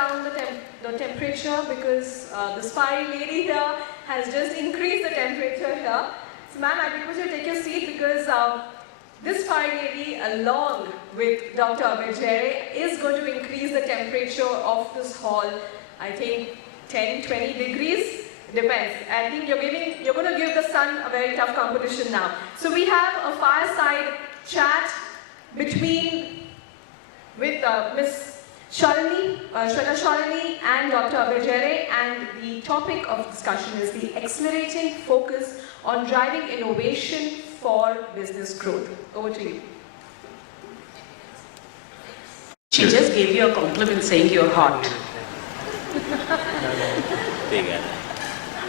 down the temperature because the spy lady here has just increased the temperature here. So ma'am, I request you to take your seat because this spy lady along with Dr. Abhay Jere is going to increase the temperature of this hall, I think 10-20 degrees. Depends. I think you're going to give the sun a very tough competition now. So we have a fireside chat with Miss Shalini, Shweta Shalini and Dr. Abhay Jere, and the topic of discussion is the accelerating focus on driving innovation for business growth. Over to you. She just gave you a compliment saying you're hot.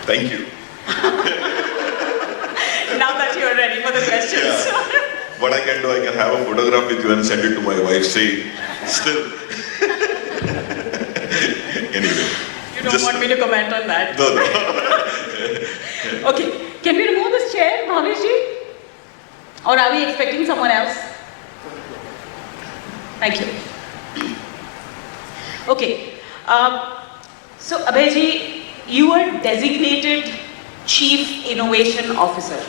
Thank you. Now that you're ready for the questions. Yeah. What I can do, I can have a photograph with you and send it to my wife, say, still. Anyway. You don't want me to comment on that? No. Okay, can we remove this chair, Bhaveshji? Or are we expecting someone else? Thank you. Okay, so Abhayji, you are designated Chief Innovation Officer.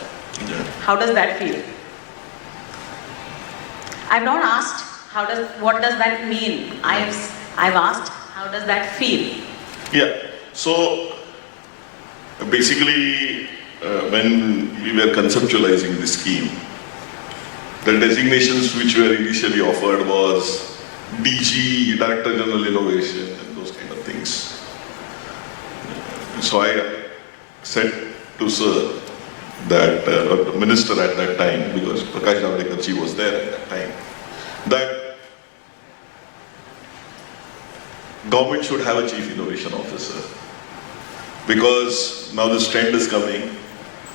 Yeah. How does that feel? I've not asked what does that mean. I've asked how does that feel? Yeah. So basically, when we were conceptualizing the scheme, the designations which were initially offered was DG, Director General Innovation, and those kind of things. So I said to Sir that, the Minister at that time, because Prakash Javadekar ji was there at that time, that government should have a Chief Innovation Officer. Because now this trend is coming.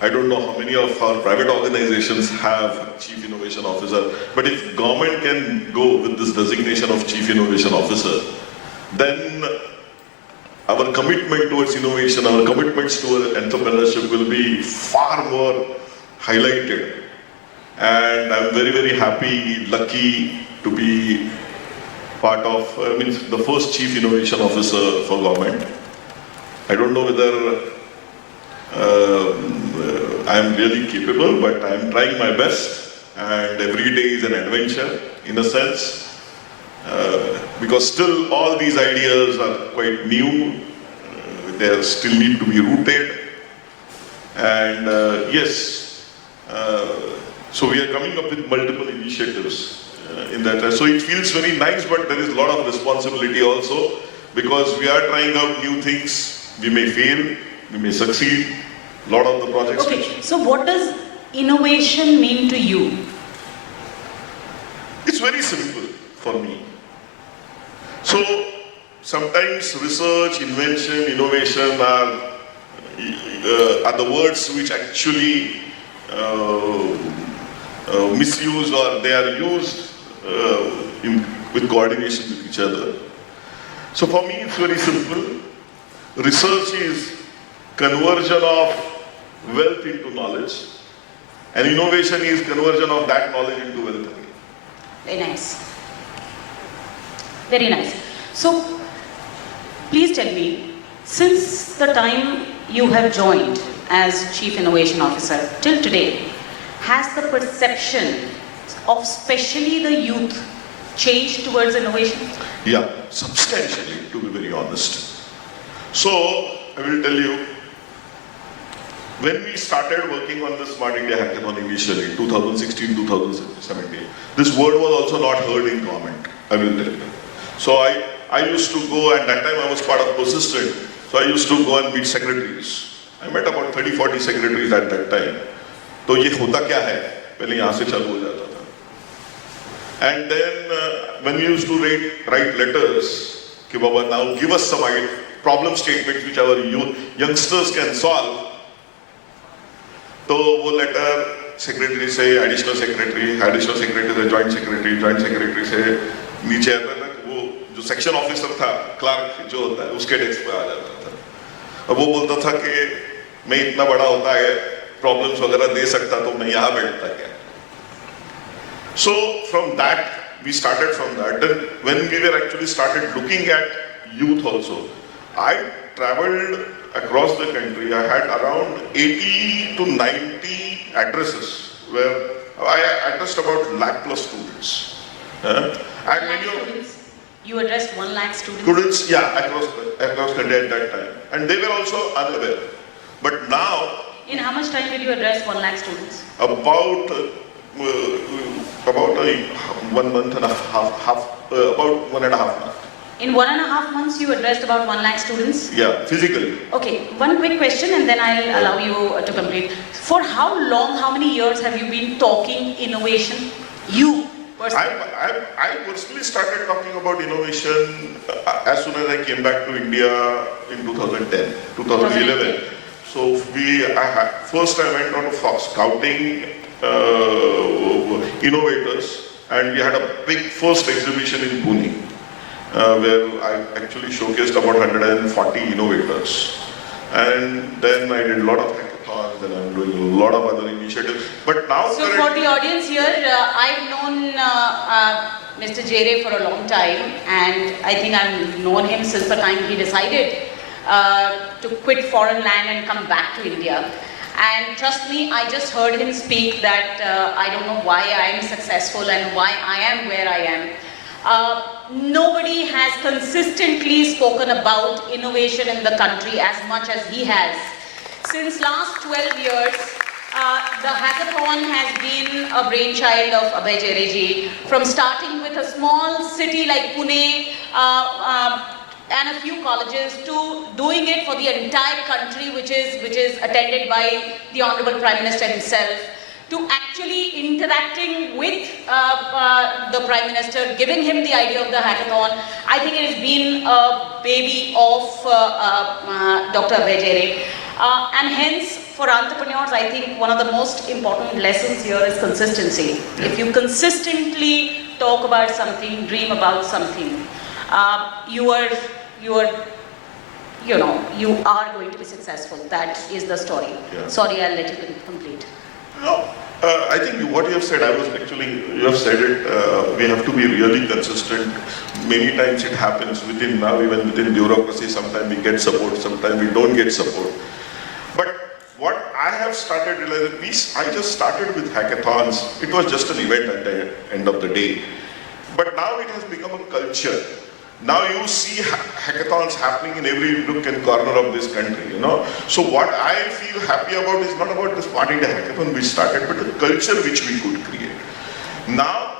I don't know how many of our private organizations have a Chief Innovation Officer, but if government can go with this designation of Chief Innovation Officer, then our commitment towards innovation, our commitments toward entrepreneurship will be far more highlighted. And I'm very, very happy, lucky to be part of, the first Chief Innovation Officer for government. I don't know whether I'm really capable, but I'm trying my best, and every day is an adventure in a sense, because still all these ideas are quite new, they still need to be rooted, and yes, so we are coming up with multiple initiatives in that, so it feels very nice, but there is a lot of responsibility also, because we are trying out new things. We may fail, we may succeed. A lot of the projects. Okay, so what does innovation mean to you? It's very simple for me. So sometimes research, invention, innovation are the words which actually misuse, or they are used with coordination with each other. So for me it's very simple. Research is conversion of wealth into knowledge, and innovation is conversion of that knowledge into wealth again. Very nice. Very nice. So, please tell me, since the time you have joined as Chief Innovation Officer till today, has the perception of especially the youth changed towards innovation? Yeah, substantially, to be very honest. So, I will tell you, when we started working on the Smart India Hackathon initially, 2016-2017, this word was also not heard in government, I will tell you. So I used to go, and that time I was part of Persistent, so I used to go and meet secretaries. I met about 30-40 secretaries at that time. तो ये होता क्या है? पहले यहाँ से चालू हो जाता था. And then when we used to write letters, कि बाबा now give us some problem statements which our youngsters can solve. तो वो लेटर सेक्रेटरी से एडिशनल सेक्रेटरी से जॉइंट सेक्रेटरी से नीचे आता था, वो जो सेक्शन ऑफिसर था, क्लार्क जो होता है, उसके डेस्क पे आ जाता था. अब वो बोलता था कि मैं इतना बड़ा होता है, प्रॉब्लम्स वगैरह दे सकता तो मैं यहाँ बैठता क्या. So from that, we started from that. Then when we were actually started looking at youth also. I traveled across the country. I had around 80 to 90 addresses where I addressed about lakh plus students. And many of you addressed 1 lakh students? Students, yeah, across country at that time. And they were also unaware. But now... In how much time did you address 1 lakh students? About 1 month and a half, about 1.5 months. In 1.5 months, you addressed about 1 lakh students? Yeah, physically. Okay, one quick question and then I'll allow you to complete. For how long, how many years have you been talking innovation? You personally? I personally started talking about innovation as soon as I came back to India in 2010, 2011. So first I went on scouting innovators, and we had a big first exhibition in Pune. Where I actually showcased about 140 innovators. And then I did a lot of hackathons, and I'm doing a lot of other initiatives. But now... So for the audience here, I've known Mr. Jere for a long time, and I think I've known him since the time he decided to quit foreign land and come back to India. And trust me, I just heard him speak that I don't know why I am successful and why I am where I am. Nobody has consistently spoken about innovation in the country as much as he has. Since last 12 years, the hackathon has been a brainchild of Abhay Jere ji, from starting with a small city like Pune and a few colleges to doing it for the entire country, which is attended by the Honorable Prime Minister himself, to actually interacting with the Prime Minister, giving him the idea of the hackathon. I think it has been a baby of Dr. Abhay Jere. And hence, for entrepreneurs, I think one of the most important lessons here is consistency. If you consistently talk about something, dream about something, you are going to be successful. That is the story. Yeah. Sorry, I'll let you complete. No, I think what you have said, you have said it, we have to be really consistent. Many times it happens even within bureaucracy, sometimes we get support, sometimes we don't get support. But what I have started realizing, I just started with hackathons. It was just an event at the end of the day. But now it has become a culture. Now you see hackathons happening in every nook and corner of this country, So what I feel happy about is not about the Smart India hackathon we started, but the culture which we could create. Now,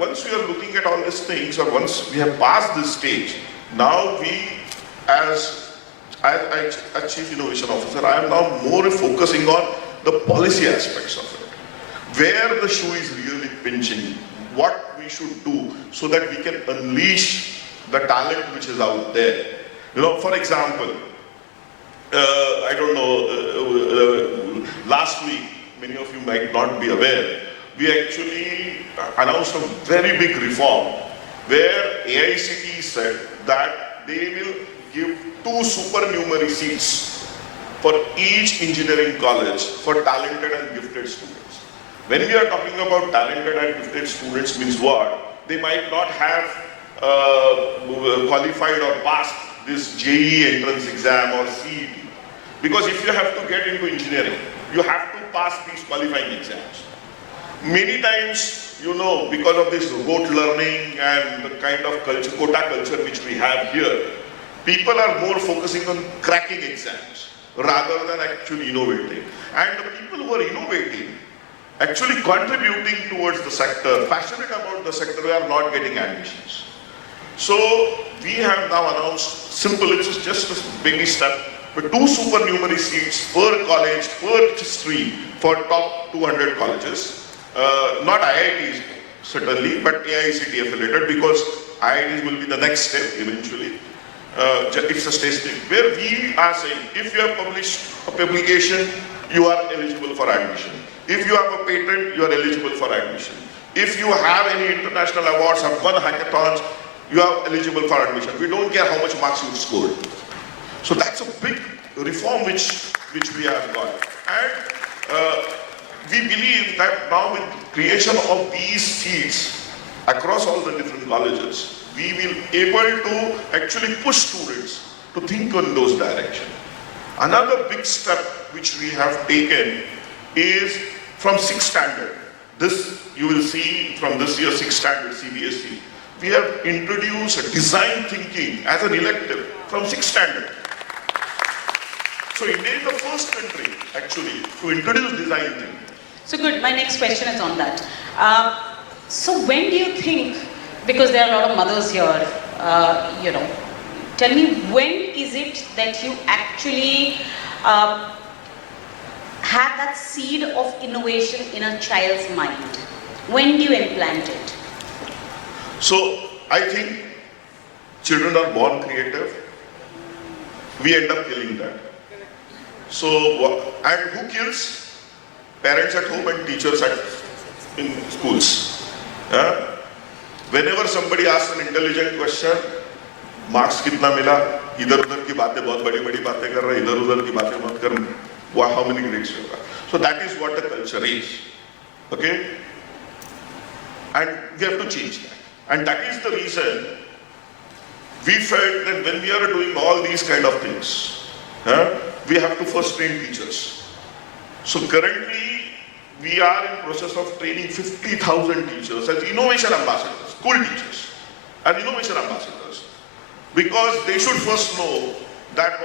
once we are looking at all these things, or once we have passed this stage, now we, as Chief Innovation Officer, I am now more focusing on the policy aspects of it. Where the shoe is really pinching, what we should do so that we can unleash the talent which is out there. For example, I don't know, last week, many of you might not be aware, we actually announced a very big reform where AICTE said that they will give 2 supernumerary seats for each engineering college for talented and gifted students. When we are talking about talented and gifted students, means what? They might not have qualified or passed this JEE entrance exam or CET. Because if you have to get into engineering, you have to pass these qualifying exams. Many times, because of this rote learning and the kind of quota culture which we have here, people are more focusing on cracking exams rather than actually innovating. And the people who are innovating, actually contributing towards the sector, passionate about the sector, they are not getting admissions. So we have now announced, simple, it's just a baby step, but 2 supernumerary seats per college, per stream for top 200 colleges. Not IITs certainly, but AICTE affiliated, because IITs will be the next step eventually. It's a stage where we are saying, if you have published a publication, you are eligible for admission. If you have a patent, you are eligible for admission. If you have any international awards, have won hackathons, you are eligible for admission. We don't care how much marks you've scored. So that's a big reform which we have got. And we believe that now with creation of these seats, across all the different colleges, we will able to actually push students to think on those directions. Another big step which we have taken is from 6th standard. This you will see from this year 6th standard CBSE. We have introduced design thinking as an elective from 6th standard. So India is the first country actually to introduce design thinking. So good, my next question is on that. So when do you think, because there are a lot of mothers here, tell me, when is it that you actually have that seed of innovation in a child's mind? When do you implant it? So I think children are born creative. We end up killing that. So, and who kills? Parents at home and teachers in schools. Whenever somebody asks an intelligent question, marks kitna mila, idhar udhar ki baatein bahut badi baatein kar raha hai, idhar udhar ki baatein mat kar, how many grades you have? So that is what the culture is. Okay? And we have to change that. And that is the reason we felt that when we are doing all these kind of things, we have to first train teachers. So currently, we are in process of training 50,000 teachers as innovation ambassadors, school teachers, and innovation ambassadors. Because they should first know that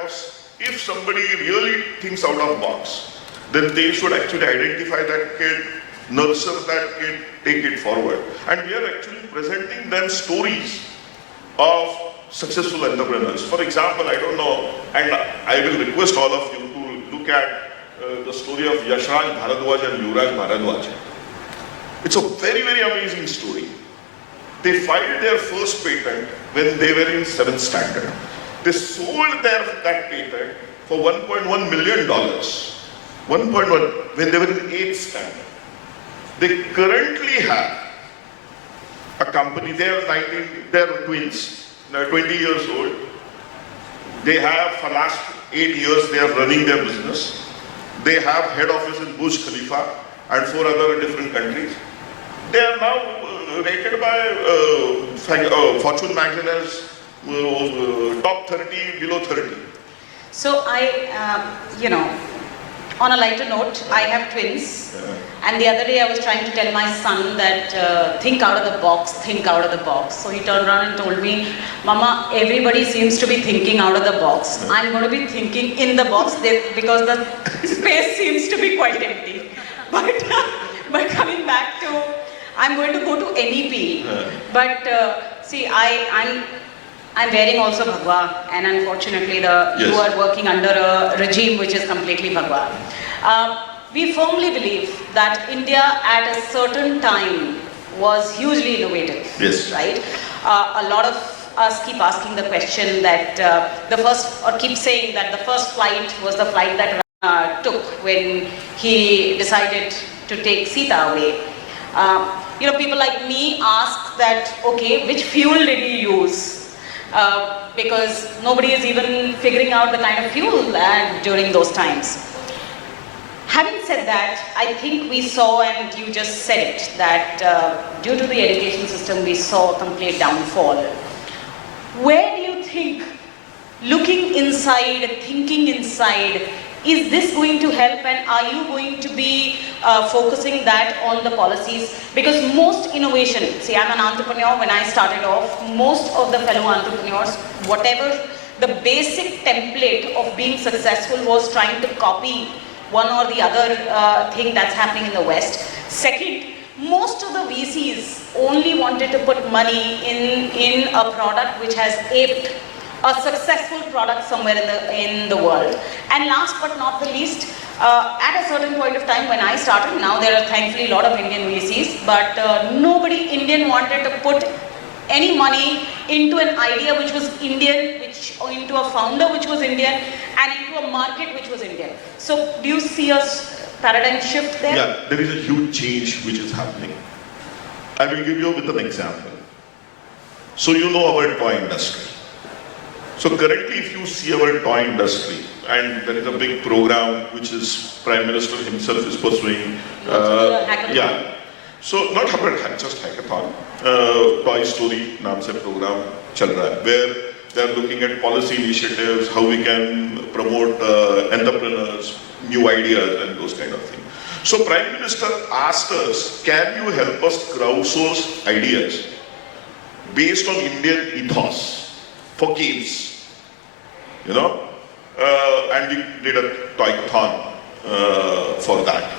if somebody really thinks out of box, then they should actually identify that kid, nurture that kid, take it forward. And we are actually presenting them stories of successful entrepreneurs. For example, I don't know, and I will request all of you to look at the story of Yashraj Bharadwaj and Yuvraj Bharadwaj. It's a very, very amazing story. They filed their first patent when they were in 7th standard. They sold that patent for $1.1 million. 1.1 when they were in 8th standard. They currently have a company, they are twins, they are 20 years old. They have, for last 8 years, they are running their business. They have head office in Burj Khalifa and 4 other different countries. They are now rated by Fortune magazine as top 30, below 30. So on a lighter note, I have twins. And the other day I was trying to tell my son that think out of the box, think out of the box. So he turned around and told me, Mama, everybody seems to be thinking out of the box. I'm going to be thinking in the box because the space seems to be quite empty. But coming back to, I'm going to go to MEP. But see, I'm wearing also Bhagwa, and unfortunately you are working under a regime which is completely Bhagwa. We firmly believe that India at a certain time was hugely innovative, right? A lot of us keep asking the question that keep saying that the first flight was the flight that took when he decided to take Sita away. People like me ask that, okay, which fuel did he use? Because nobody is even figuring out the kind of fuel during those times. Having said that, I think we saw, and you just said it, that due to the education system we saw a complete downfall. Where do you think, looking inside, thinking inside, is this going to help, and are you going to be focusing that on the policies? Because most innovation, see, I'm an entrepreneur. When I started off, most of the fellow entrepreneurs, whatever the basic template of being successful was trying to copy one or the other thing that's happening in the West. Second, most of the VCs only wanted to put money in a product which has aped a successful product somewhere in the world. And last but not the least, at a certain point of time when I started, now there are thankfully a lot of Indian VCs, but nobody Indian wanted to put any money into an idea which was Indian, or into a founder which was Indian, and into a market which was Indian. So do you see a paradigm shift there? Yeah, there is a huge change which is happening. I will give you with an example. So you know our toy industry. So currently if you see our toy industry, and there is a big program which is Prime Minister himself is pursuing. So not just hackathon, Toy Story नाम से program चल रहा है, where they are looking at policy initiatives, how we can promote entrepreneurs, new ideas and those kind of things. So Prime Minister asked us, can you help us crowdsource ideas based on Indian ethos for games, you know, and we did a toy-a-thon for that.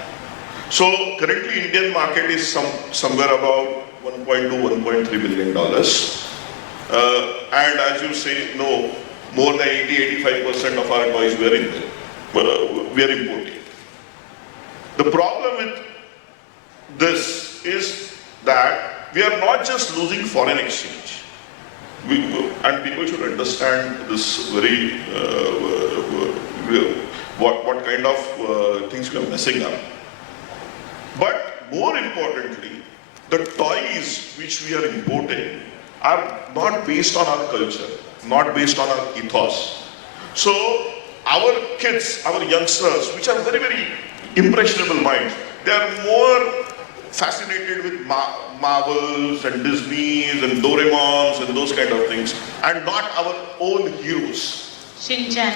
So currently Indian market is somewhere about $1.2, $1.3 billion. And as you say, no, more than 80-85% of our toys we are importing. The problem with this is that we are not just losing foreign exchange. And people should understand this very, what kind of things we are messing up. But more importantly, the toys which we are importing are not based on our culture, not based on our ethos. So our kids, our youngsters, which are very, very impressionable minds, they are more fascinated with Marvels and Disneys and Doraemons and those kind of things, and not our own heroes. Shin-chan.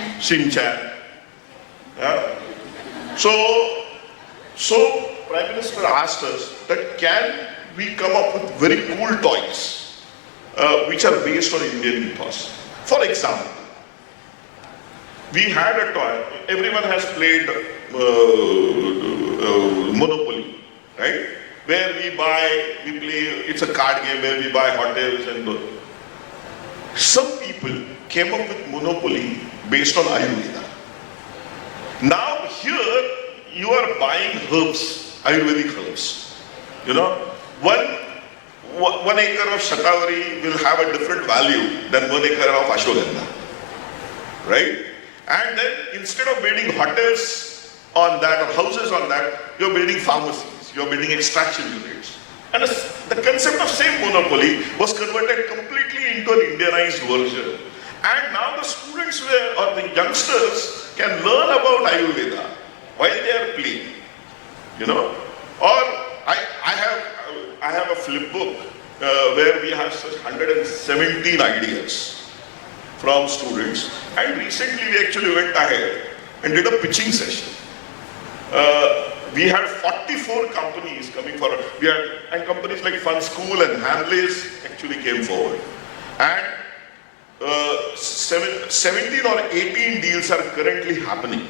Yeah? So Prime Minister asked us that can we come up with very cool toys which are based on Indian ethos. For example, we had a toy, everyone has played Monopoly, right? Where we play, it's a card game where we buy hotels and some people came up with Monopoly based on Ayurveda. Now here you are buying herbs, Ayurvedic herbs. You know, one acre of Shatavari will have a different value than 1 acre of Ashwagandha, right? And then instead of building hotels on that or houses on that, you're building pharmacies, you're building extraction units. And the concept of same monopoly was converted completely into an Indianized version. And now the students or the youngsters can learn about Ayurveda while they are playing, you know. Or I have a flip book where we have such 117 ideas from students, and recently we actually went ahead and did a pitching session. We had 44 companies coming forward, and companies like Fun School and Hamleys actually came forward. And 17 or 18 deals are currently happening,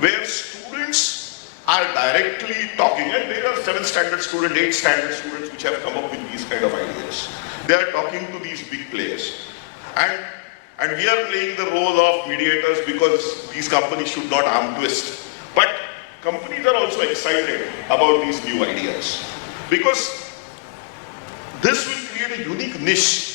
where students are directly talking, and there are 7 standard students, 8 standard students which have come up with these kind of ideas. They are talking to these big players. And we are playing the role of mediators because these companies should not arm twist. But companies are also excited about these new ideas, because this will create a unique niche.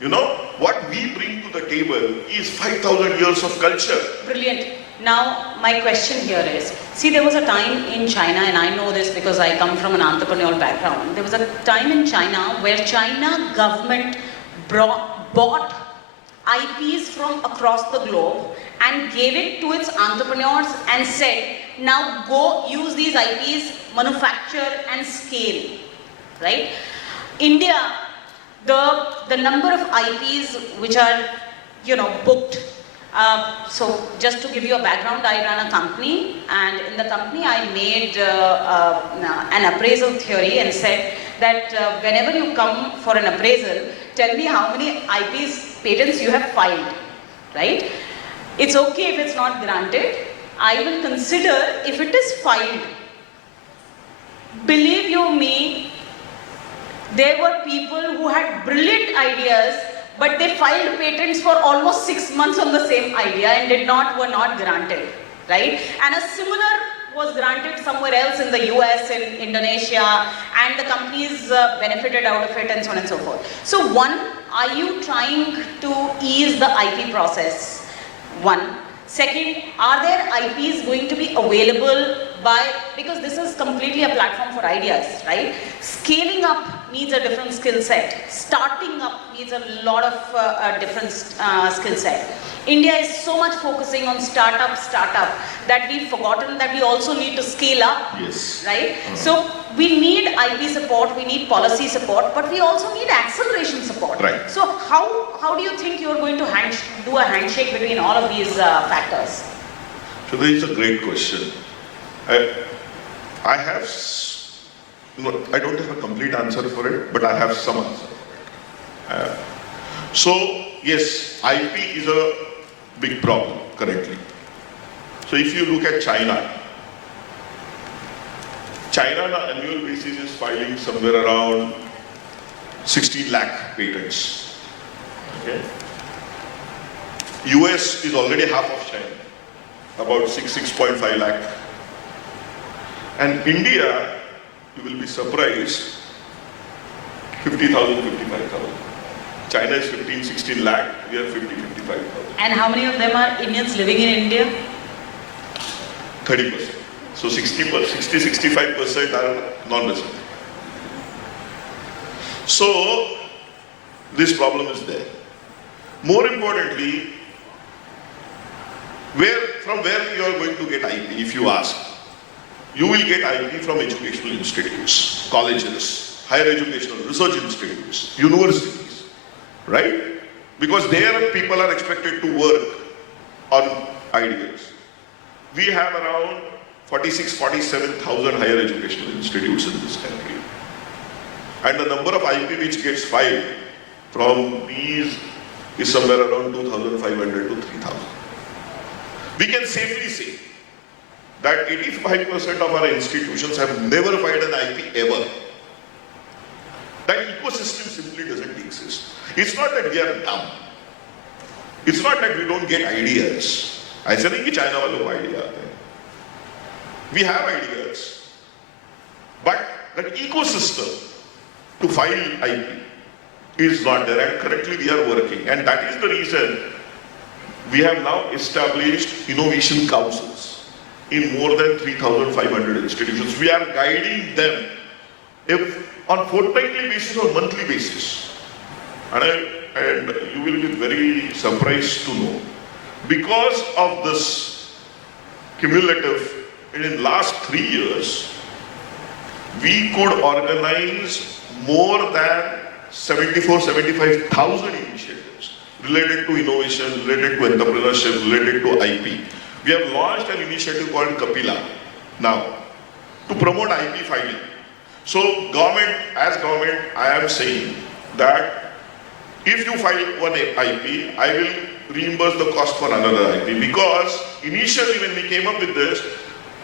You know, what we bring to the table is 5,000 years of culture. Brilliant. Now, my question here is, see, there was a time in China, and I know this because I come from an entrepreneurial background. There was a time in China where China government bought IPs from across the globe and gave it to its entrepreneurs and said, now go use these IPs, manufacture and scale, right? India, the number of IPs which are, you know, booked. So just to give you a background, I run a company, and in the company I made an appraisal theory and said that whenever you come for an appraisal, tell me how many IPs, patents you have filed, right? It's okay if it's not granted. I will consider if it is filed. Believe you me, there were people who had brilliant ideas, but they filed patents for almost 6 months on the same idea and were not granted, right? And a similar was granted somewhere else in the US, in Indonesia, and the companies benefited out of it and so on and so forth. So one, are you trying to ease the IP process? One. Second, are there IPs going to be available because this is completely a platform for ideas, right? Scaling up needs a different skill set. Starting up needs a lot of different skill set. India is so much focusing on startup, that we've forgotten that we also need to scale up. Yes. Right? So we need IP support, we need policy support, but we also need acceleration support. Right. So how do you think you're going to do a handshake between all of these factors? So this is a great question. I have, I don't have a complete answer for it, but I have some answer. So yes, IP is a big problem currently. So if you look at China on an annual basis is filing somewhere around 16 lakh patents. Okay. US is already half of China, about 6.5 lakh. And India, you will be surprised, 50,000, 55,000. China is 15, 16 lakh, we are 50, 55,000. And how many of them are Indians living in India? 30%. So 65% are non-resident. So this problem is there. More importantly, from where you are going to get IP, if you ask? You will get IP from educational institutes, colleges, higher educational research institutes, universities, right? Because there people are expected to work on ideas. We have around 47,000 higher educational institutes in this country. And the number of IP which gets filed from these is somewhere around 2,500 to 3,000. We can safely say that 85% of our institutions have never filed an IP ever. That ecosystem simply doesn't exist. It's not that we are dumb. It's not that we don't get ideas. ऐसा नहीं कि China वालों को idea आते हैं. We have ideas, but that ecosystem to file IP is not there, and currently we are working, and that is the reason we have now established innovation councils in more than 3,500 institutions. We are guiding them on fortnightly basis or monthly basis. And you will be very surprised to know, because of this cumulative, in last 3 years, we could organize more than 75,000 initiatives related to innovation, related to entrepreneurship, related to IP. We have launched an initiative called Kapila now to promote IP filing. So as government, I am saying that if you file one IP, I will reimburse the cost for another IP, because initially when we came up with this,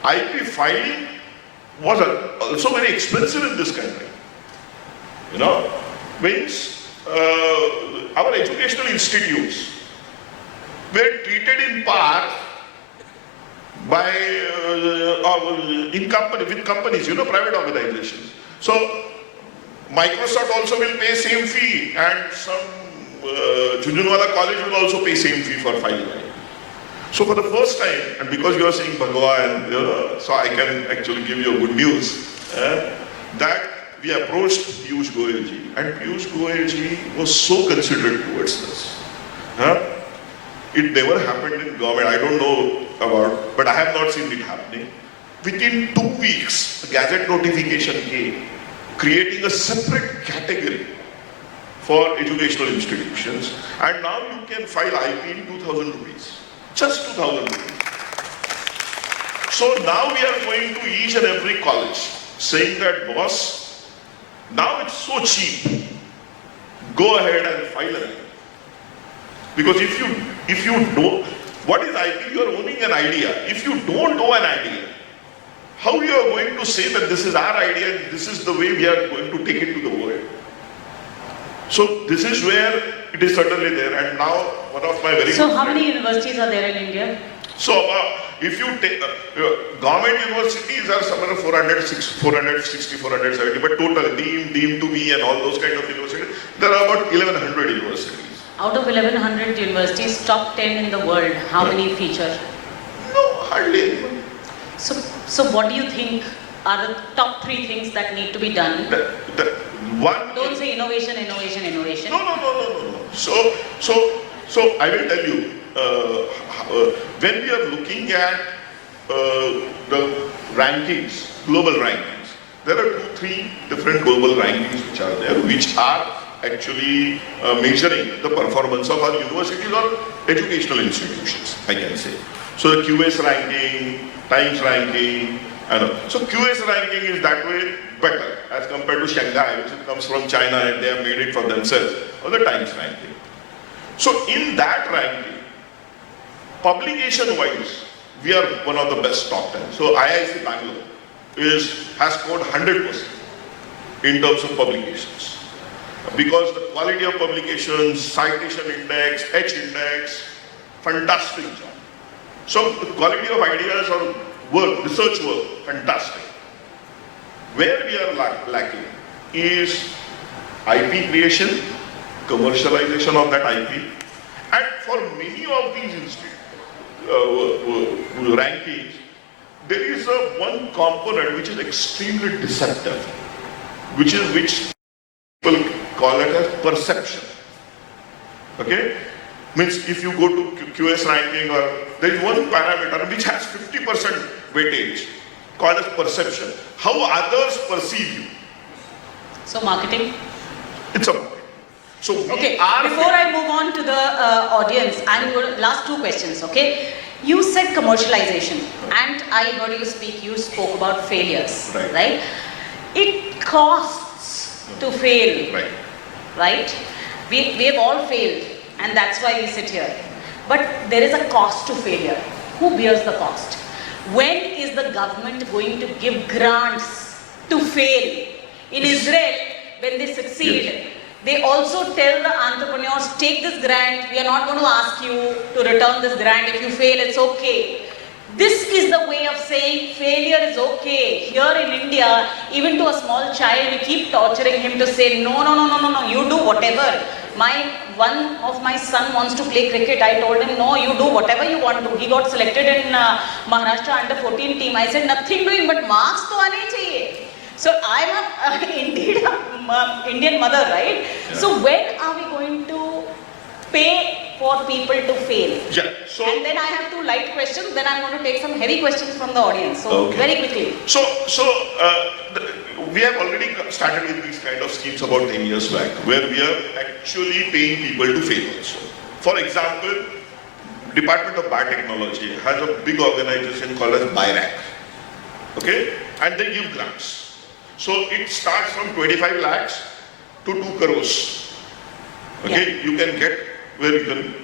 IP filing was also very expensive in this country. You know, means our educational institutes were treated in part by with companies, you know, private organizations. So Microsoft also will pay same fee, and some Junjunwala college will also pay same fee for filing. So for the first time, and because you are saying Bhagwan, so I can actually give you a good news, that we approached Piyush Goyal ji, and Piyush Goyal ji was so considerate towards this. It never happened in government, I don't know about, but I have not seen it happening. Within 2 weeks, a gazette notification came, creating a separate category for educational institutions, and now you can file IP in 2,000 rupees. Just 2,000 rupees. So now we are going to each and every college saying that, boss, now it's so cheap. Go ahead and file an IP. Because if you know what is IP, you are owning an idea. If you don't know an idea, how you are going to say that this is our idea and this is the way we are going to take it to the world? So this is where it is certainly there, and now one of my very So how many universities are there in India? So if you take government universities are somewhere 460, 470, but total deemed to be and all those kind of universities, there are about 1,100 universities. Out of 1,100 universities, top 10 in the world, how many feature? No, hardly anyone. So what do you think are the top 3 things that need to be done? Don't say innovation. No. So I will tell you, when we are looking at the rankings, global rankings, there are 2-3 different global rankings which are there, which are actually measuring the performance of our universities or educational institutions, I can say. So the QS ranking, Times ranking, so QS ranking is that way better as compared to Shanghai, which comes from China and they have made it for themselves, or the Times ranking. So in that ranking, publication-wise, we are one of the best top 10. So IIC Bangalore has scored 100% in terms of publications. Because the quality of publications, citation index, H index, fantastic job. So the quality of ideas or work, research work, fantastic. Where we are lacking is IP creation, commercialization of that IP, and for many of these rankings, there is one component which is extremely deceptive, which people call it as perception. Okay? Means if you go to QS ranking, or there is one parameter which has 50% weightage called as perception. How others perceive you. So marketing? It's a marketing. So okay, before I move on to the audience, I'm going to, last 2 questions, okay? You said commercialization, and I heard you speak, you spoke about failures, right? It costs to fail, right? We have all failed, and that's why we sit here. But there is a cost to failure. Who bears the cost? When is the government going to give grants to fail? In Israel, when they succeed, they also tell the entrepreneurs, take this grant, we are not going to ask you to return this grant. If you fail, it's okay. This is the way of saying failure is okay. Here in India, even to a small child, we keep torturing him to say, no, you do whatever. One of my son wants to play cricket. I told him, no, you do whatever you want to. He got selected in Maharashtra under 14 team. I said, nothing doing, but marks to aane chahiye. So I'm indeed an Indian mother, right? Yeah. So when are we going to pay for people to fail? Yeah. So and then I have 2 light questions. Then I'm going to take some heavy questions from the audience. So very quickly. So we have already started with these kind of schemes about 10 years back, where we are actually paying people to fail also. For example, Department of Biotechnology has a big organization called as BIRAC. Okay? And they give grants. So it starts from 25 lakhs to 2 crores. Okay? Yeah. You can get where you can,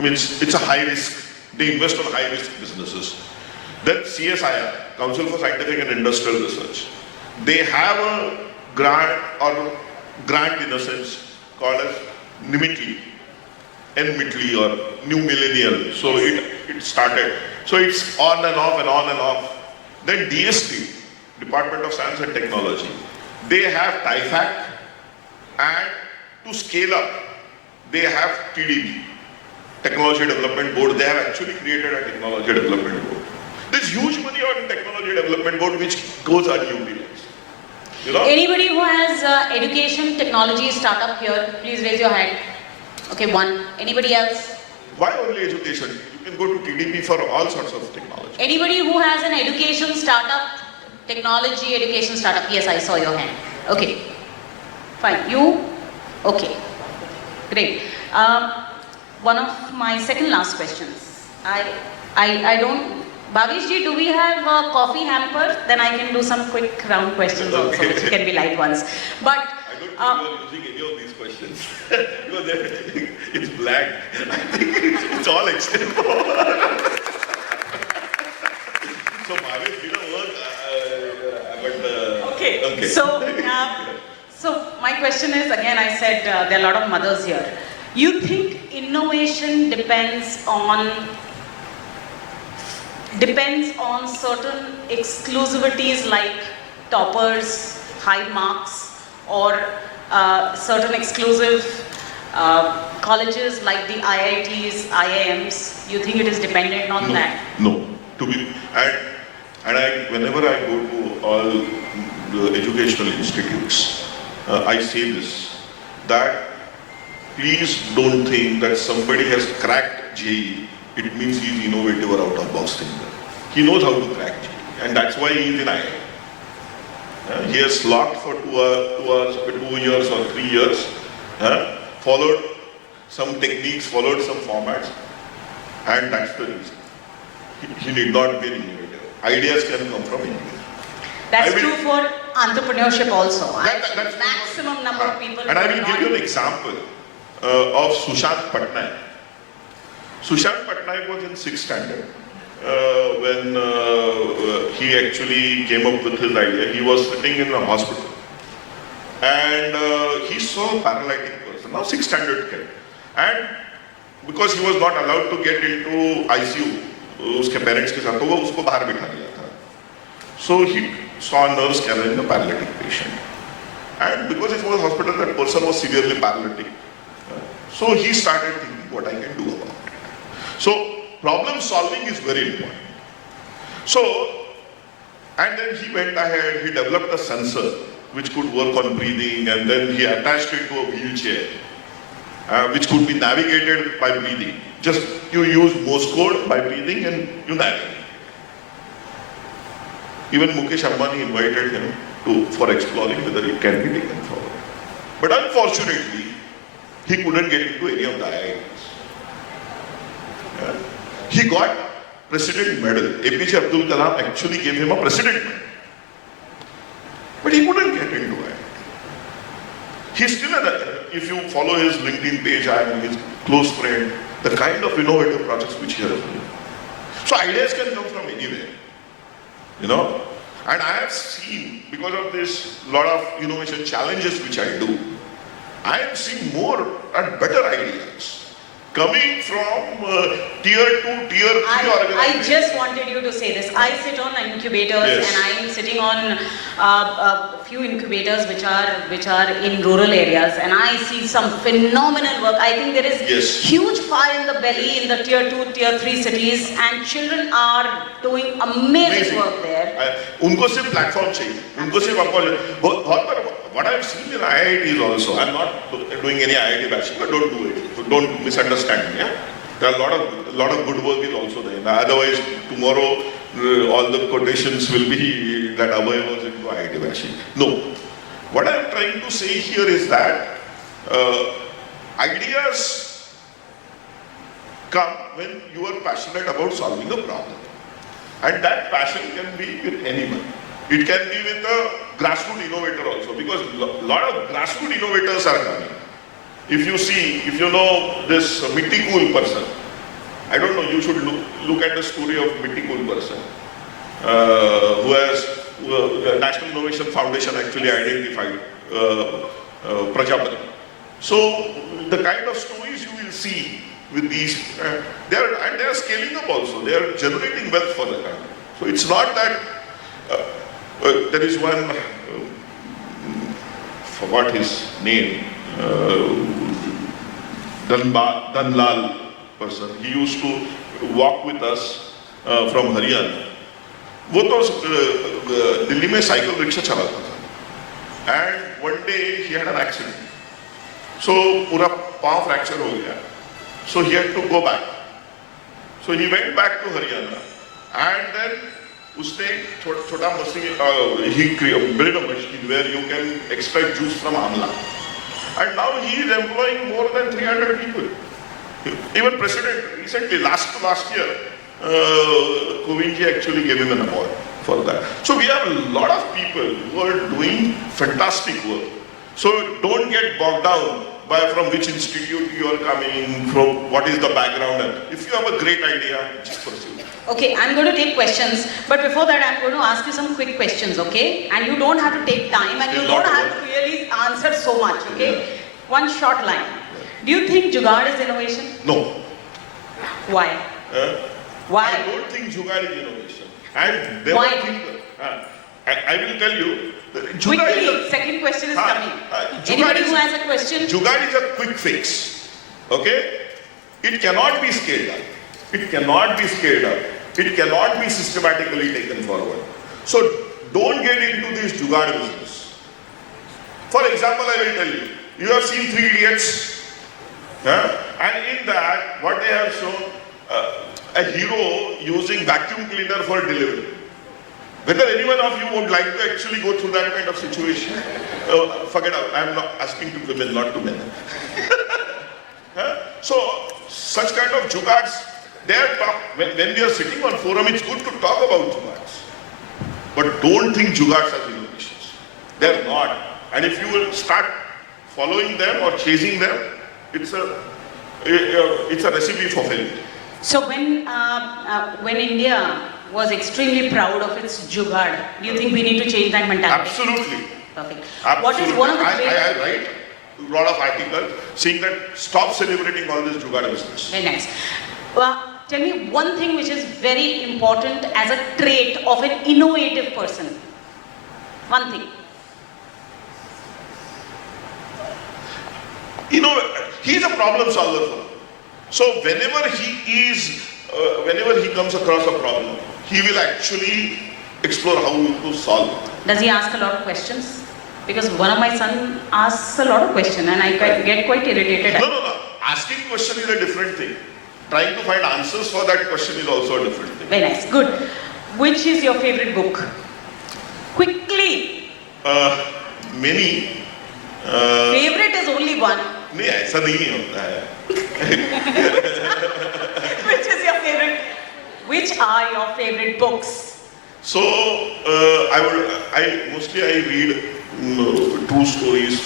it's a high risk. They invest on high risk businesses. Then CSIR, Council for Scientific and Industrial Research. They have a grant in a sense called as NMITLI, NMITLI or New Millennial. So it started. So it's on and off and on and off. Then DST, Department of Science and Technology. They have TIFAC, and to scale up, they have TDB, Technology Development Board. They have actually created a Technology Development Board. There's huge money on Technology Development Board which goes unutilized. You know? Anybody who has education technology startup here, please raise your hand. Okay, 1. Anybody else? Why only education? You can go to TDP for all sorts of technology. Anybody who has an education startup, technology education startup? Yes, I saw your hand. Okay, fine. You? Okay, great. One of my second last questions. I don't. Bhavesh ji, do we have a coffee hamper? Then I can do some quick round questions also, which can be light ones. But I don't think you are using any of these questions. Because it's blank. I think it's all extempo. So Bhavesh did a work, but okay. So my question is, again, I said there are a lot of mothers here. You think innovation depends on certain exclusivities like toppers, high marks, or certain exclusive colleges like the IITs, IIMs? You think it is dependent on that? No. Whenever I go to all the educational institutes, I say this, that please don't think that somebody has cracked JEE, it means he's innovative or out of box thinker. He knows how to crack JEE, and that's why he's in IIT. He has slogged for 2 years or 3 years, followed some techniques, followed some formats, and that's the reason. He need not be innovative. Ideas can come from anywhere. That's true for entrepreneurship also. That's maximum number of people. And I will give you an example of Sushant Patnaik. Sushant Patnaik was in 6th standard when he actually came up with his idea. He was sitting in a hospital and he saw a paralytic person, now 6th standard kid. And because he was not allowed to get into ICU, उसके parents के साथ, तो वो उसको बाहर बिठा दिया था. So he saw a nurse carrying a paralytic patient. And because it was a hospital, that person was severely paralytic. So he started thinking what I can do about it. So problem solving is very important. So, and then he went ahead, he developed a sensor which could work on breathing, and then he attached it to a wheelchair, which could be navigated by breathing. Just you use Morse code by breathing and you navigate. Even Mukesh Ambani invited him for exploring whether it can be taken forward. But unfortunately, he couldn't get into any of the IITs. He got President Medal. APJ Abdul Kalam actually gave him a President Medal. But he couldn't get into it. He's still if you follow his LinkedIn page, I am his close friend, the kind of innovative projects which he has done. So ideas can come from anywhere. And I have seen, because of this lot of innovation challenges which I do, I am seeing more and better ideas coming from tier 2, tier 3 organizations. I just wanted you to say this. I sit on incubators, yes, and I am sitting on a few incubators which are in rural areas, and I see some phenomenal work. I think there is yes, huge fire in the belly in the tier 2, tier 3 cities, and children are doing amazing work there. उनको सिर्फ platform चाहिए, उनको सिर्फ what I have seen in IITs also, I am not doing any IIT bashing, but don't do it. So don't misunderstand me. Yeah? There are a lot of good work is also there. Otherwise, tomorrow all the quotations will be that Abhay was into IIT bashing. No. What I am trying to say here is that ideas come when you are passionate about solving a problem. And that passion can be with anyone. It can be with a grassroots innovator also, because a lot of grassroots innovators are coming. If you know this Mitti Cool person, I don't know, you should look at the story of Mitti Cool person, who the National Innovation Foundation actually identified Prajapati. So the kind of stories you will see with these, they are scaling up also, they are generating wealth for the country. So it's not that there is one, forgot his name, Danlal person. He used to walk with us from Haryana. वो तो दिल्ली में cycle rickshaw चलाता था. And one day he had an accident. So पूरा पाँव fracture हो गया. So he had to go back. So he went back to Haryana, and then उसने छोटा machine he built a machine where you can extract juice from amla, and now he is employing more than 300 people. Even President recently last year, Kovinji actually gave him an award for that. So we have a lot of people who are doing fantastic work. So don't get bogged down by from which institute you are coming, from what is the background. If you have a great idea, just pursue it. Okay, I'm going to take questions, but before that I'm going to ask you some quick questions, okay? And you don't have to take time, and you don't have to really answer so much, okay? Yeah. One short line. Yeah. Do you think Jugaad is innovation? No. Why? Why? I don't think Jugaad is innovation. And why? I will tell you. Quickly, second question is coming. Anybody who has a question? Jugaad is a quick fix. Okay? It cannot be scaled up. It cannot be scaled up. It cannot be systematically taken forward. So don't get into this Jugaad business. For example, I will tell you. You have seen 3 Idiots. And in that, what they have shown, a hero using vacuum cleaner for delivery. Whether anyone of you would like to actually go through that kind of situation, forget out. I am not asking to women, not to men. So, such kind of jugards, when we are sitting on forum, it's good to talk about jugards. But don't think jugards as innovations. They're not. And if you will start following them or chasing them, it's a recipe for failure. So when India was extremely proud of its jugaad, do you think we need to change that mentality? Absolutely. Perfect. Absolutely. What is one of the I write a lot of articles saying that stop celebrating all this jugaad business. Very nice. Tell me one thing which is very important as a trait of an innovative person. One thing. You know, he's a problem solver. So whenever he comes across a problem, he will actually explore how to solve it. Does he ask a lot of questions? Because one of my sons asks a lot of questions and I get quite irritated. No. Asking question is a different thing. Trying to find answers for that question is also a different thing. Very nice. Good. Which is your favorite book? Quickly. Many. Favorite is only one. नहीं ऐसा नहीं होता है. Which is your favorite? Which are your favorite books? So I mostly read true stories,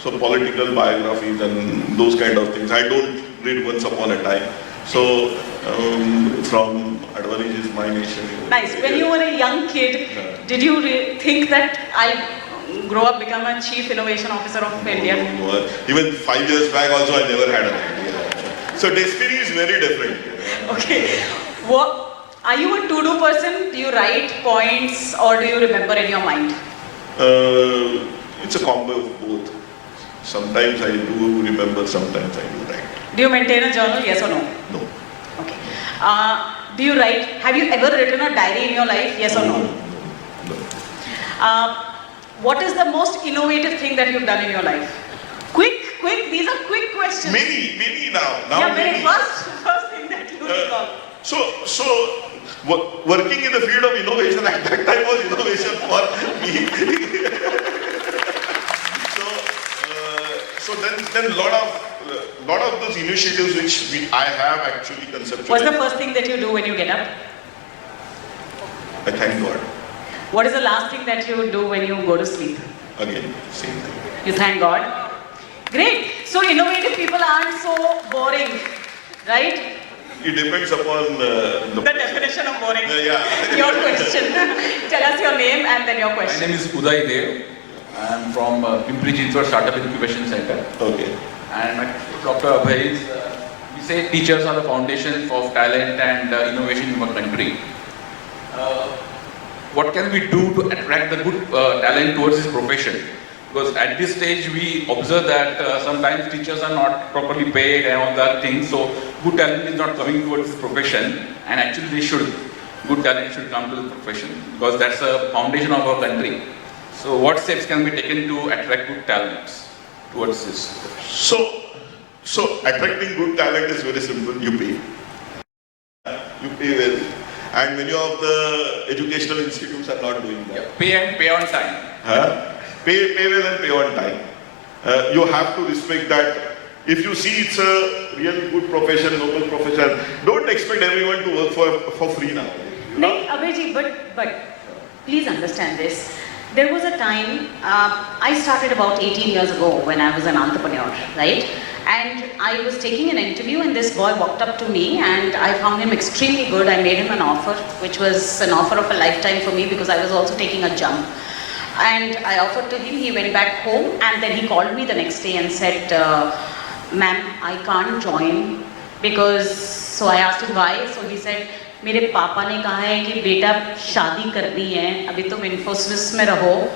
so political biographies and those kind of things. I don't read once upon a time. So from Advantage's My Nation. Nice. When you were a young kid, did you think that I'll grow up, become a Chief Innovation Officer of India? No. Even 5 years back also I never had an idea. So destiny is very different. Okay. Are you a to-do person? Do you write points or do you remember in your mind? It's a combo of both. Sometimes I do remember, sometimes I do write. Do you maintain a journal, yes or no? No. Okay. Do you write? Have you ever written a diary in your life, yes or no? No. What is the most innovative thing that you've done in your life? Quick, these are quick questions. Many now. Yeah, very first thing that you recall. So working in the field of innovation at that time was innovation for me. So then lot of those initiatives which I have actually conceptualized. What's the first thing that you do when you get up? I thank God. What is the last thing that you do when you go to sleep? Again, same thing. You thank God? Great. So innovative people aren't so boring, right? It depends upon the definition of boring. Yeah. Your question. Tell us your name and then your question. My name is Uday Dev. I am from Pimpri Chinchwad Startup Incubation Center. Okay. And my Dr. Abhay is, we say teachers are the foundation of talent and innovation in our country. What can we do to attract the good talent towards this profession? Because at this stage we observe that sometimes teachers are not properly paid and all that things, so good talent is not coming towards this profession, and actually good talent should come to the profession because that's the foundation of our country. So what steps can be taken to attract good talents towards this? So attracting good talent is very simple. You pay. You pay well. And many of the educational institutes are not doing that. Yeah, pay on time. Pay well and pay on time. You have to respect that. If you see it's a really good profession, noble profession, don't expect everyone to work for free now. No, Abhay Ji, but please understand this. There was a time, I started about 18 years ago when I was an entrepreneur, right? And I was taking an interview and this boy walked up to me and I found him extremely good. I made him an offer, which was an offer of a lifetime for me because I was also taking a jump. And I offered to him, he went back home and then he called me the next day and said, ma'am, I can't join because, so I asked him why, so he said, मेरे पापा ने कहा है कि बेटा शादी करनी है, अभी तुम इन्फोसिस में रहो,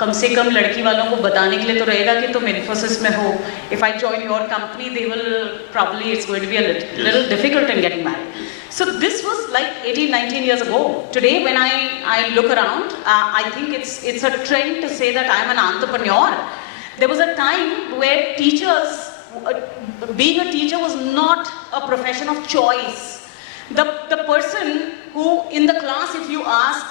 कम से कम लड़की वालों को बताने के लिए तो रहेगा कि तुम इन्फोसिस में हो. If I join your company, they will probably, it's going to be a little difficult in getting married. So this was like 18, 19 years ago. Today when I look around, I think it's a trend to say that I'm an entrepreneur. There was a time where teachers being a teacher was not a profession of choice. The person who in the class, if you ask,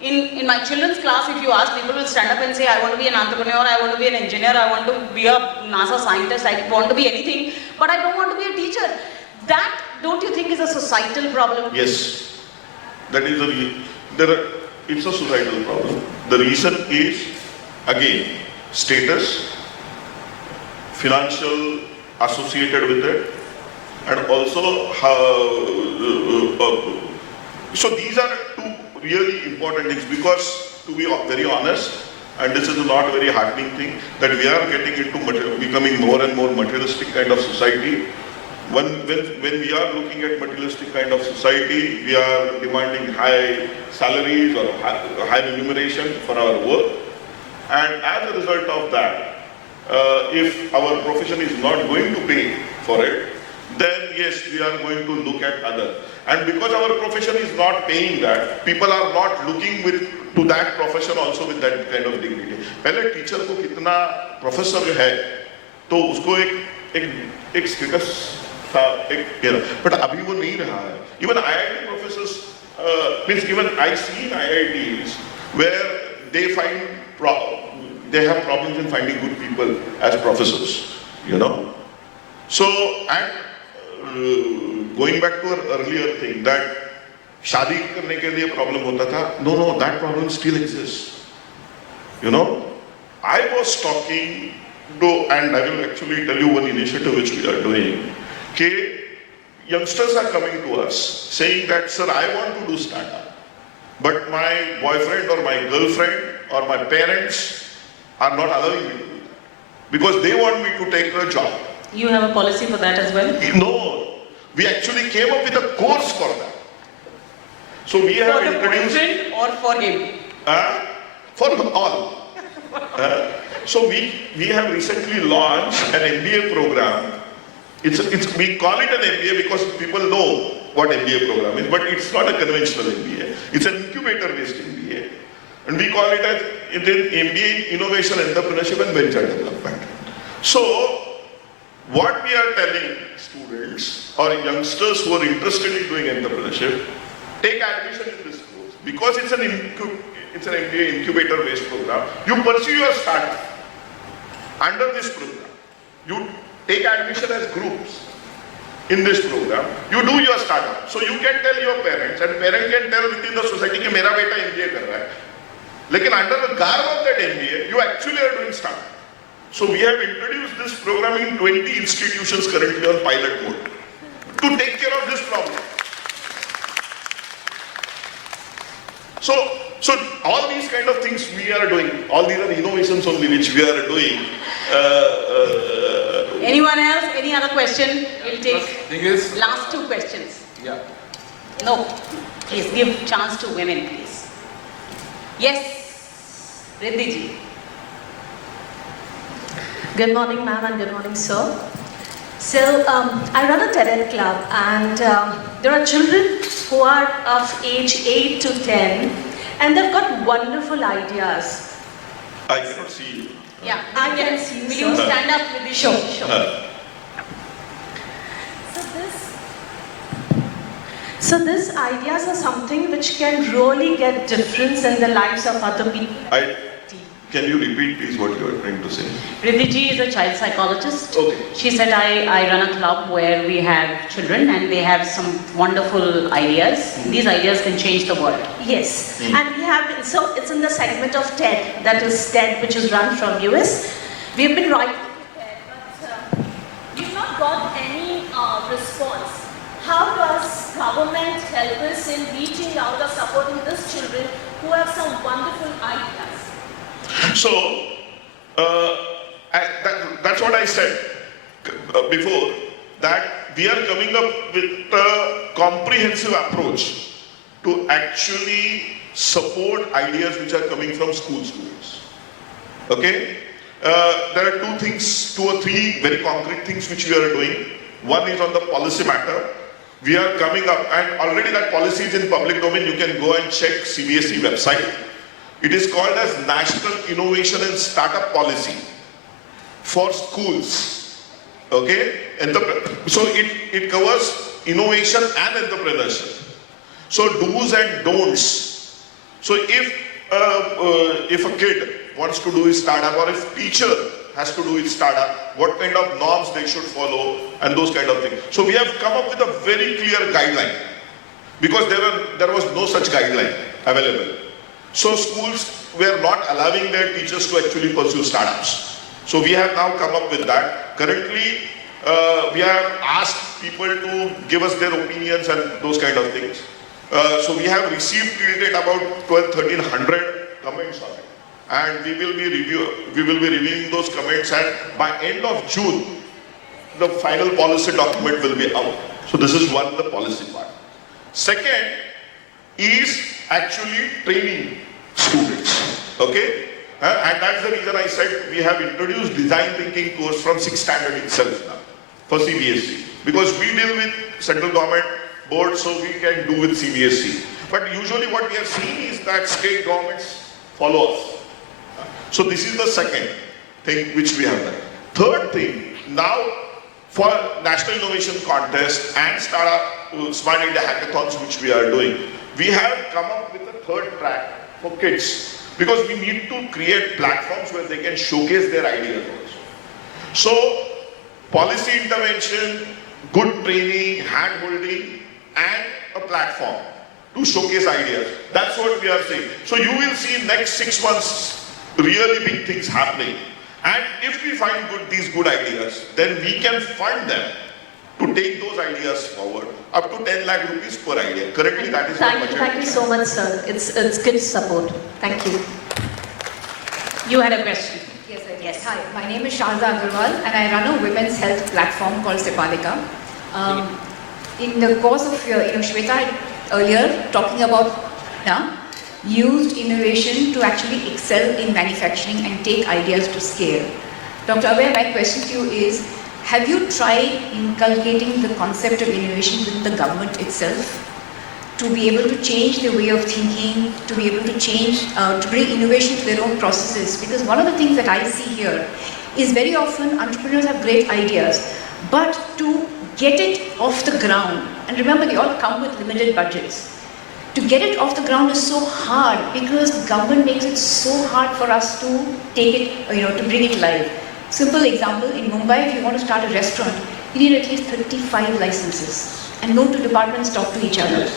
in my children's class, if you ask, people will stand up and say, I want to be an entrepreneur, I want to be an engineer, I want to be a NASA scientist, I want to be anything, but I don't want to be a teacher. That, don't you think, is a societal problem? Yes, that is it's a societal problem. The reason is, again, status, financial associated with it, and also so these are two really important things, because to be very honest, and this is not a very heartening thing, that we are getting into becoming more and more materialistic kind of society. When we are looking at materialistic kind of society, we are demanding high salaries or high remuneration for our work, and as a result of that, if our profession is not going to pay for it, then yes, we are going to look at other. And because our profession is not paying that, people are not looking to that profession also with that kind of dignity. पहले teacher को कितना professor है, तो उसको एक status था, but अभी वो नहीं रहा है. Even IIT professors, means even I see in IITs where they have problems in finding good people as professors, you know. So, and going back to our earlier thing, that शादी करने के लिए problem होता था, no, that problem still exists. You know, I was talking to, and I will actually tell you one initiative which we are doing. Okay, youngsters are coming to us saying that, sir, I want to do startup, but my boyfriend or my girlfriend or my parents are not allowing me to do that because they want me to take a job. You have a policy for that as well? No, we actually came up with a course for that. So we have for introduced. For the boyfriend or for him? For all. So we have recently launched an MBA program. We call it an MBA because people know what MBA program is, but it's not a conventional MBA. It's an incubator-based MBA. And we call it as MBA Innovation, Entrepreneurship and Venture Development. So, what we are telling students or youngsters who are interested in doing entrepreneurship, take admission in this course. Because it's an MBA incubator-based program, you pursue your startup under this program. You take admission as groups in this program. You do your startup. So you can tell your parents, and parent can tell within the society that मेरा बेटा MBA कर रहा है. लेकिन under the garb of that MBA, you actually are doing startup. So we have introduced this program in 20 institutions currently on pilot mode to take care of this problem. So all these kind of things we are doing. All these are innovations only which we are doing. Anyone else? Any other question? We'll take last two questions. Yeah. No. Please give chance to women, please. Yes. Riddhi ji. Good morning, ma'am, and good morning, sir. So, I run a TED club, and there are children who are of age 8 to 10, and they've got wonderful ideas. I cannot see you. Yeah, I can see you. Will you stand up with the Sure. So these ideas are something which can really get difference in the lives of other people. Can you repeat please what you are trying to say? Riddhi ji is a child psychologist. Okay. She said, I run a club where we have children and they have some wonderful ideas. These ideas can change the world. Yes, and we have, so it's in the segment of TED, that is TED, which is run from US. We've been writing TED, but we've not got any response. How does government help us in reaching out or supporting these children who have some wonderful ideas? So, that's what I said before, that we are coming up with a comprehensive approach to actually support ideas which are coming from school students. Okay? There are two or three very concrete things which we are doing. One is on the policy matter. We are coming up, and already that policy is in public domain. You can go and check CBSE website. It is called as National Innovation and Startup Policy for schools. Okay? So it covers innovation and entrepreneurship. So do's and don'ts. So if a kid wants to do his startup, or if teacher has to do his startup, what kind of norms they should follow and those kind of things. So we have come up with a very clear guideline, because there was no such guideline available. So schools were not allowing their teachers to actually pursue startups. So we have now come up with that. Currently, we have asked people to give us their opinions and those kind of things. So we have received till date about 1,300 comments on it, and we will be reviewing those comments, and by end of June, the final policy document will be out. So this is one, the policy part. Second is actually training students. Okay, and that's the reason I said we have introduced design thinking course from 6th standard itself now for CBSE, because we deal with central government board, so we can do with CBSE. But usually what we have seen is that state governments follow us. So this is the second thing which we have done. Third thing, now for National Innovation Contest and Startup Smart India Hackathons which we are doing, we have come up with a third track for kids, because we need to create platforms where they can showcase their ideas also. So policy intervention, good training, hand-holding, and a platform to showcase ideas. That's what we are saying. So you will see next 6 months really big things happening. And if we find these good ideas, then we can fund them to take those ideas forward up to 10 lakh rupees per idea. Currently that is the budget. Thank you so much, sir. It's good support. Thank you. You had a question. Yes, I do. Yes. Hi, my name is Sharda Agarwal and I run a women's health platform called Sepalika. In the course of Shweta earlier talking about used innovation to actually excel in manufacturing and take ideas to scale. Dr. Abhay, my question to you is, have you tried inculcating the concept of innovation with the government itself to be able to change their way of thinking, to be able to change, to bring innovation to their own processes? Because one of the things that I see here is very often entrepreneurs have great ideas, but to get it off the ground, and remember they all come with limited budgets, to get it off the ground is so hard because the government makes it so hard for us to take it, to bring it live. Simple example, in Mumbai, if you want to start a restaurant, you need at least 35 licenses, and no two departments talk to each other.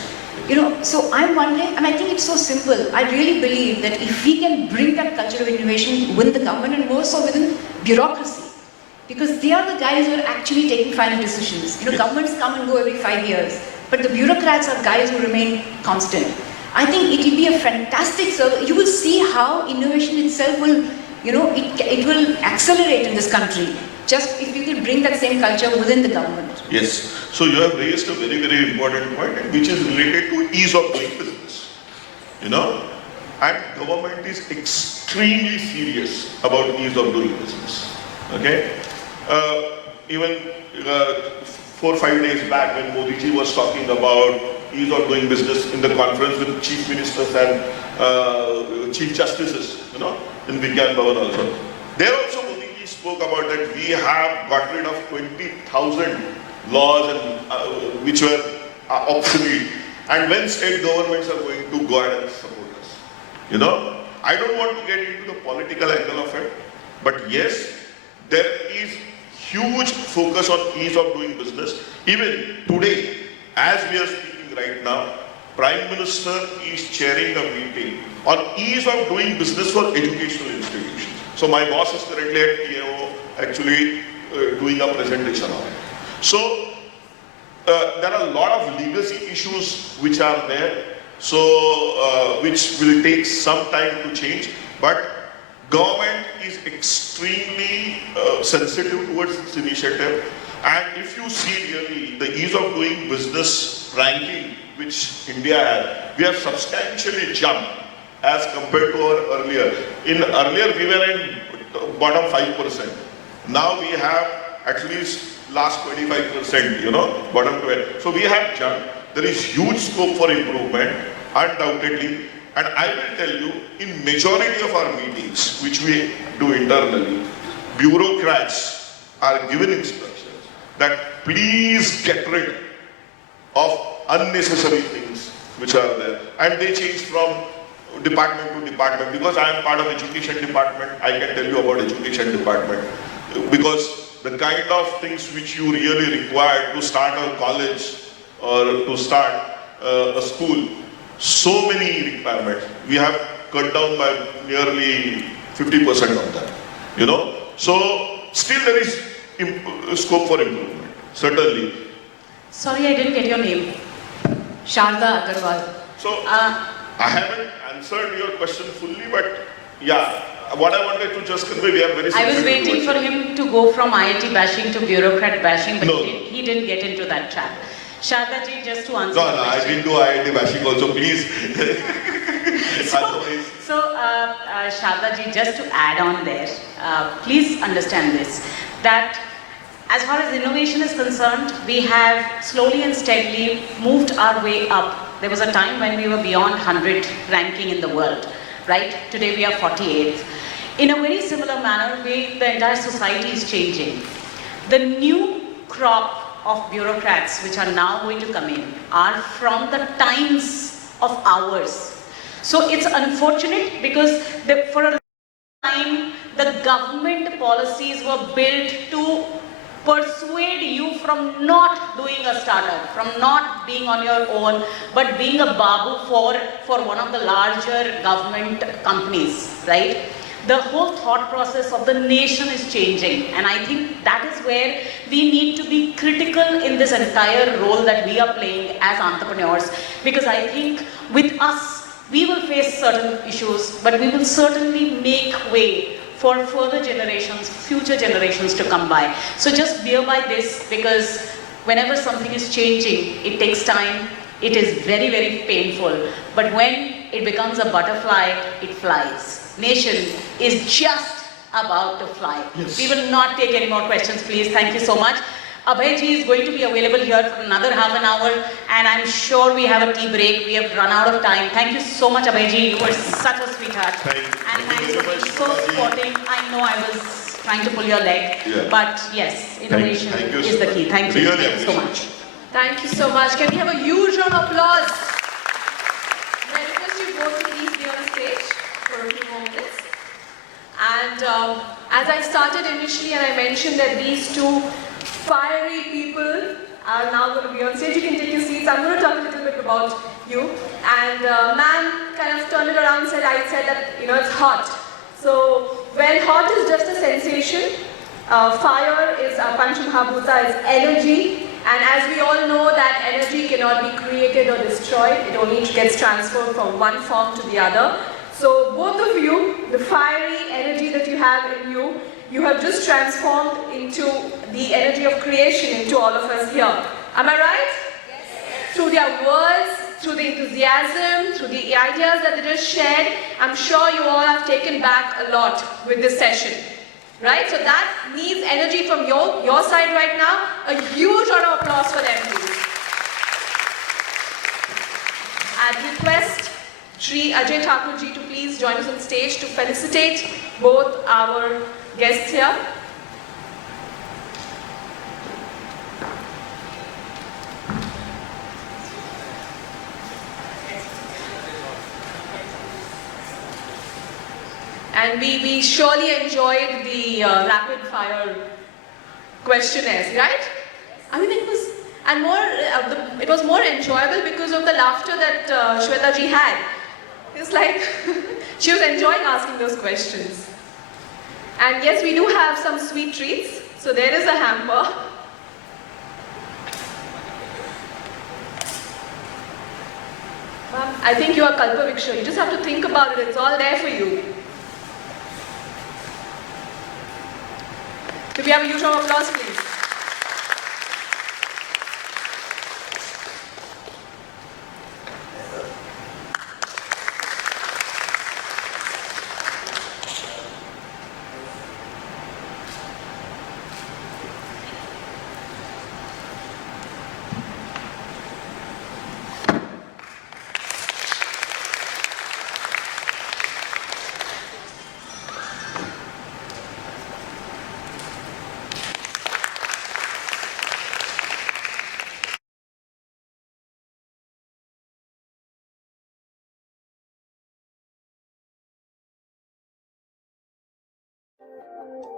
So I'm wondering, and I think it's so simple, I really believe that if we can bring that culture of innovation within the government and more so within bureaucracy, because they are the guys who are actually taking final decisions. Governments come and go every 5 years, but the bureaucrats are guys who remain constant. I think it will be a fantastic service. You will see how innovation itself will, it will accelerate in this country, just if you can bring that same culture within the government. Yes. So you have raised a very, very important point, which is related to ease of doing business. And government is extremely serious about ease of doing business. Okay? Even 4 or 5 days back, when Modi ji was talking about ease of doing business in the conference with chief ministers and chief justices, in Vigyan Bhavan also. There also Modi ji spoke about that we have got rid of 20,000 laws and which were obsolete. And when state governments are going to go ahead and support us. I don't want to get into the political angle of it, but yes, there is huge focus on ease of doing business. Even today, as we are speaking right now, Prime Minister is chairing a meeting on ease of doing business for educational institutions. So my boss is currently at PMO actually doing a presentation on it. So there are a lot of legacy issues which are there, so which will take some time to change, but government is extremely sensitive towards this initiative, and if you see really the ease of doing business ranking which India has, we have substantially jumped as compared to our earlier. Earlier we were in bottom 5%. Now we have at least last 25%, bottom 12. So we have jumped. There is huge scope for improvement, undoubtedly. And I will tell you, in majority of our meetings, which we do internally, bureaucrats are given instructions that please get rid of unnecessary things which are there. And they change from department to department. Because I am part of education department, I can tell you about education department. Because the kind of things which you really require to start a college or to start a school, so many requirements. We have cut down by nearly 50% of that, you know. So still there is scope for improvement, certainly. Sorry, I didn't get your name. Sharda Agarwal. So I haven't answered your question fully, but yeah, what I wanted to just convey, we are very I was waiting for him to go from IIT bashing to bureaucrat bashing, but no. he didn't get into that trap. Sharda ji, just to answer No, your I question. didn't do IIT bashing also, please. So, Sharda ji, just to add on there, please understand this, that as far as innovation is concerned, we have slowly and steadily moved our way up. There was a time when we were beyond 100 ranking in the world, right? Today we are 48th. In a very similar manner, the entire society is changing. The new crop of bureaucrats which are now going to come in are from the times of ours. So it's unfortunate because for a long time the government policies were built to persuade you from not doing a startup, from not being on your own, but being a babu for one of the larger government companies, right? The whole thought process of the nation is changing, and I think that is where we need to be critical in this entire role that we are playing as entrepreneurs, because I think with us, we will face certain issues, but we will certainly make way for further generations, future generations to come by. So just bear by this, because whenever something is changing, it takes time, it is very, very painful, but when it becomes a butterfly, it flies. Nation is just about to fly. Yes. We will not take any more questions, please. Thank you so much. Abhay Ji is going to be available here for another half an hour, and I'm sure we have a tea break. We have run out of time. Thank you so much, Abhay Ji. You were such a sweetheart. And thanks for being so supporting. I know I was trying to pull your leg, but yes, innovation is the key. Thank you. Really Thank you so much. Thank you so much. Can we have a huge round of applause? I request you both to please be on stage for a few more minutes. And as I started initially, and I mentioned that these two fiery people are now going to be on stage. You can take your seats. I'm going to talk a little bit about you. And man kind of turned it around and said, I said that, you know, it's hot. So, well, hot is just a sensation. Fire is, Panchamahabhuta is energy. And as we all know that energy cannot be created or destroyed. It only gets transferred from one form to the other. So both of you, the fiery energy that you have in you, you have just transformed into the energy of creation into all of us here. Am I right? Yes. Through their words, through the enthusiasm, through the ideas that they just shared, I'm sure you all have taken back a lot with this session. Right? So that needs energy from your side right now. A huge round of applause for them, please. I'd request Shri Ajay Thakur ji to please join us on stage to felicitate both our guests here. And we surely enjoyed the rapid fire questionnaires, right? I mean, it was more enjoyable because of the laughter that Shweta ji had. It's like she was enjoying asking those questions. And yes, we do have some sweet treats. So there is a hamper. I think you are Kalpaviksha. You just have to think about it. It's all there for you. Could we have a huge round of applause, please? Bye.